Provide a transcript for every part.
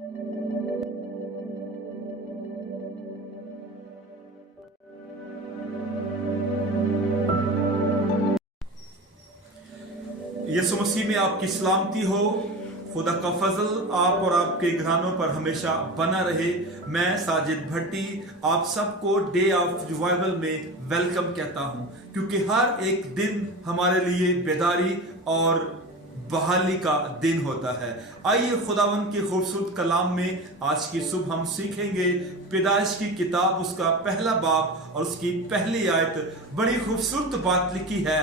यीशु मसीह में आपकी सलामती हो। खुदा का फजल आप और आपके घरानों पर हमेशा बना रहे। मैं साजिद भट्टी आप सबको डे ऑफ रिवाइवल में वेलकम कहता हूं, क्योंकि हर एक दिन हमारे लिए बेदारी और बहाली का दिन होता है। आइए खुदावंद के खूबसूरत कलाम में आज की सुबह हम सीखेंगे पैदाइश की किताब, उसका पहला बाब और उसकी पहली आयत। बड़ी खूबसूरत बात लिखी है,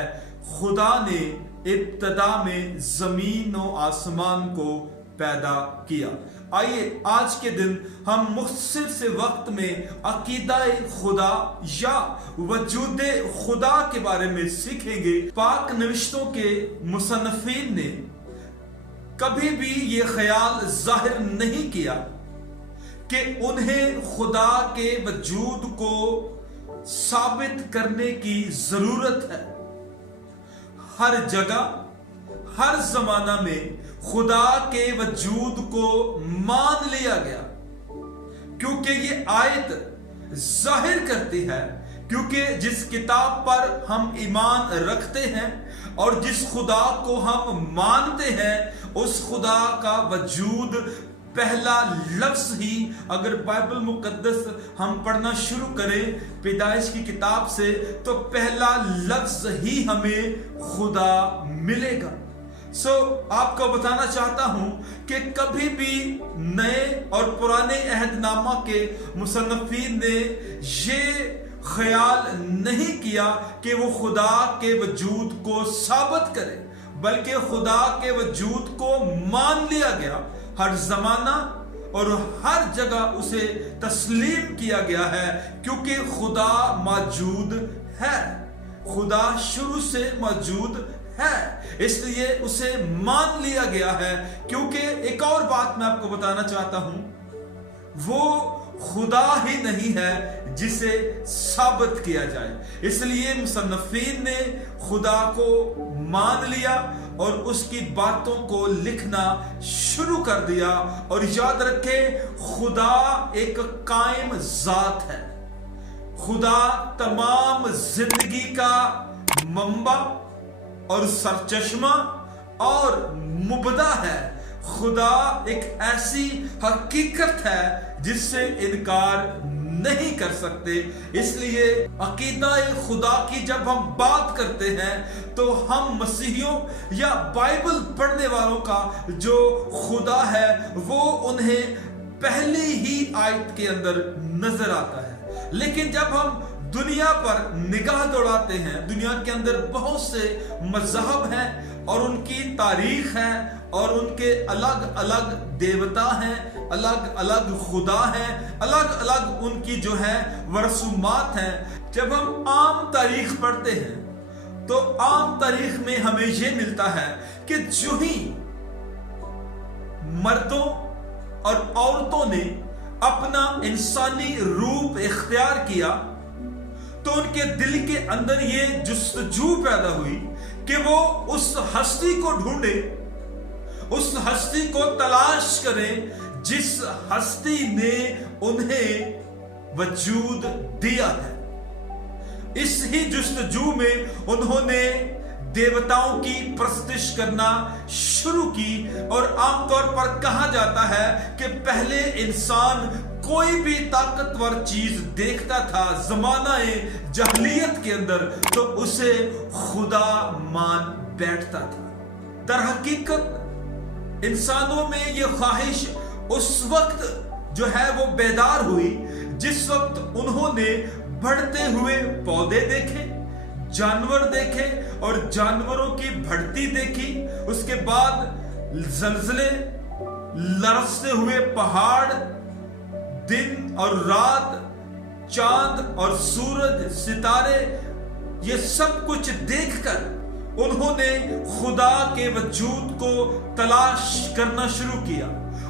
खुदा ने इब्तदा में जमीन और आसमान को पैदा किया। आइए आज के दिन हम मुख्तसर से वक्त में अकीदाए खुदा या वजूदे खुदा के बारे में सीखेंगे। पाक नविश्तों के मुसन्निफीन ने कभी भी ये ख्याल जाहिर नहीं किया कि उन्हें खुदा के वजूद को साबित करने की जरूरत है। हर जगह हर जमाना में खुदा के वजूद को मान लिया गया, क्योंकि ये आयत जाहिर करती है, क्योंकि जिस किताब पर हम ईमान रखते हैं और जिस खुदा को हम मानते हैं, उस खुदा का वजूद पहला लफ्ज ही, अगर बाइबल मुकद्दस हम पढ़ना शुरू करें पैदाइश की किताब से, तो पहला लफ्ज ही हमें खुदा मिलेगा। आपको बताना चाहता हूं कि कभी भी नए और पुराने अहदनामा के मुसन्निफीन ने ये ख्याल नहीं किया कि वो खुदा के वजूद को साबित करे, बल्कि खुदा के वजूद को मान लिया गया। हर जमाना और हर जगह उसे तस्लीम किया गया है, क्योंकि खुदा मौजूद है। खुदा शुरू से मौजूद है, इसलिए उसे मान लिया गया है। क्योंकि एक और बात मैं आपको बताना चाहता हूं, वो खुदा ही नहीं है जिसे साबित किया जाए। इसलिए मुसन्निफीन ने खुदा को मान लिया और उसकी बातों को लिखना शुरू कर दिया। और याद रखें, खुदा एक कायम जात है। खुदा तमाम जिंदगी का मंबा और सरचश्मा और मुबदा है। खुदा एक ऐसी हकीकत है जिससे इनकार नहीं कर सकते। इसलिए अकीदा खुदा की जब हम बात करते हैं, तो हम मसीहियों या बाइबल पढ़ने वालों का जो खुदा है, वो उन्हें पहली ही आयत के अंदर नजर आता है। लेकिन जब हम दुनिया पर निगाह दौड़ाते हैं, दुनिया के अंदर बहुत से मजहब हैं और उनकी तारीख है और उनके अलग अलग देवता हैं, अलग अलग खुदा हैं, अलग अलग उनकी जो है रसूमात हैं। जब हम आम तारीख पढ़ते हैं, तो आम तारीख में हमें यह मिलता है कि जो ही मर्दों और औरतों ने अपना इंसानी रूप इख्तियार किया, तो उनके दिल के अंदर ये जुस्तजू पैदा हुई कि वो उस हस्ती को ढूंढे, उस हस्ती को तलाश करें जिस हस्ती ने उन्हें वजूद दिया है। इस ही जुस्तजू में उन्होंने देवताओं की प्रस्तिश करना शुरू की। और आमतौर पर कहा जाता है कि पहले इंसान कोई भी ताकतवर चीज देखता था जमानाए जहलियत के अंदर, तो उसे खुदा मान बैठता था। दर हकीकत इंसानों में यह ख्वाहिश उस वक्त जो है वो बेदार हुई जिस वक्त उन्होंने बढ़ते हुए पौधे देखे, जानवर देखे और जानवरों की बढ़ती देखी। उसके बाद जलजले, लरसते हुए पहाड़, दिन और रात, चांद और सूरज, सितारे, ये सब कुछ देखकर उन्होंने खुदा के वजूद को तलाश करना शुरू किया।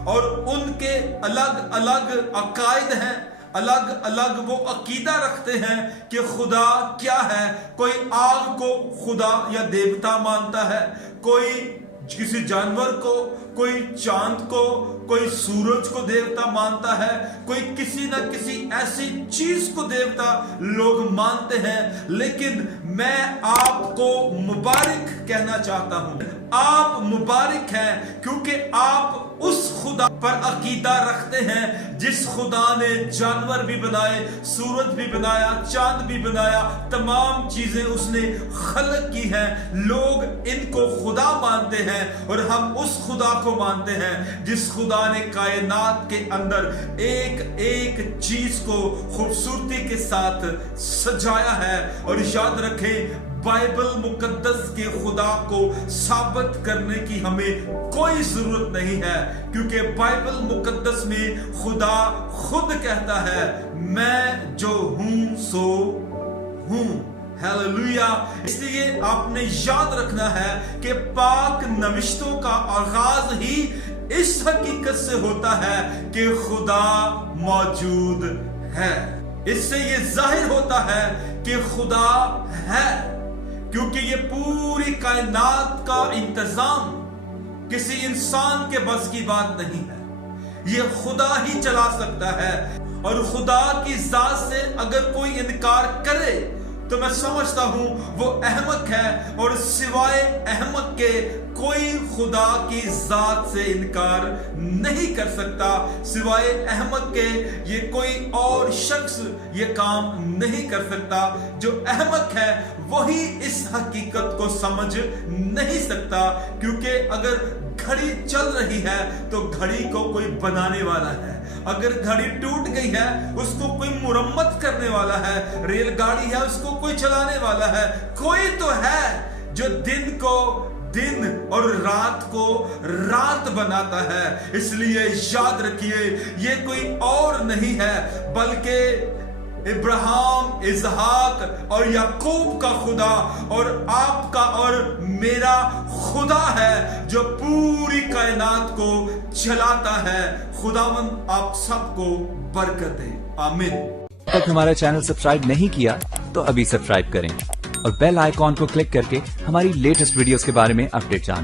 और उनके अलग अलग अकायद हैं, अलग अलग वो अकीदा रखते हैं कि खुदा क्या है। कोई आग को खुदा या देवता मानता है, कोई किसी जानवर को, कोई चांद को, कोई सूरज को देवता मानता है, कोई किसी न किसी ऐसी चीज को देवता लोग मानते हैं। लेकिन मैं आपको मुबारक कहना चाहता हूं। आप मुबारक हैं क्योंकि आप उस खुदा पर अकीदा रखते हैं जिस खुदा ने जानवर भी बनाए, सूरज भी बनाया, चांद भी बनाया, तमाम चीजें उसने खलक की हैं। लोग इनको खुदा मानते हैं और हम उस खुदा को मानते हैं जिस खुदा ने कायनात के अंदर एक एक चीज को खूबसूरती के साथ सजाया है। और याद रखें, बाइबल मुकद्दस के खुदा को साबित करने की हमें कोई जरूरत नहीं है, क्योंकि बाइबल मुकद्दस में खुदा खुद कहता है, मैं जो हूं सो हूं। हालेलुया। इसलिए आपने याद रखना है कि पाक नविश्तों का आगाज ही इस हकीकत से होता है कि खुदा मौजूद है। इससे ये जाहिर होता है कि खुदा है, क्योंकि ये पूरी कायनात का इंतजाम किसी इंसान के बस की बात नहीं है, ये खुदा ही चला सकता है। और खुदा की जात से अगर कोई इनकार करे तो मैं समझता हूं वो अहमक है, और सिवाय अहमक के कोई खुदा की जात से इनकार नहीं कर सकता। सिवाय अहमक के ये कोई और शख्स ये काम नहीं कर सकता। जो अहमक है वही इस हकीकत को समझ नहीं सकता, क्योंकि अगर घड़ी चल रही है तो घड़ी को कोई बनाने वाला है, अगर घड़ी टूट गई है उसको कोई मुरम्मत करने वाला है, रेलगाड़ी है उसको कोई चलाने वाला है, कोई तो है जो दिन को दिन और रात को रात बनाता है। इसलिए याद रखिए, ये कोई और नहीं है बल्कि इब्राहिम, इसहाक और याकूब का खुदा और आपका और मेरा खुदा है जो पूरी कायनात को चलाता है। खुदावंद आप सबको बरकत दे। आमीन। अब तक हमारा चैनल सब्सक्राइब नहीं किया तो अभी सब्सक्राइब करें और बेल आइकॉन को क्लिक करके हमारी लेटेस्ट वीडियोस के बारे में अपडेट जानें।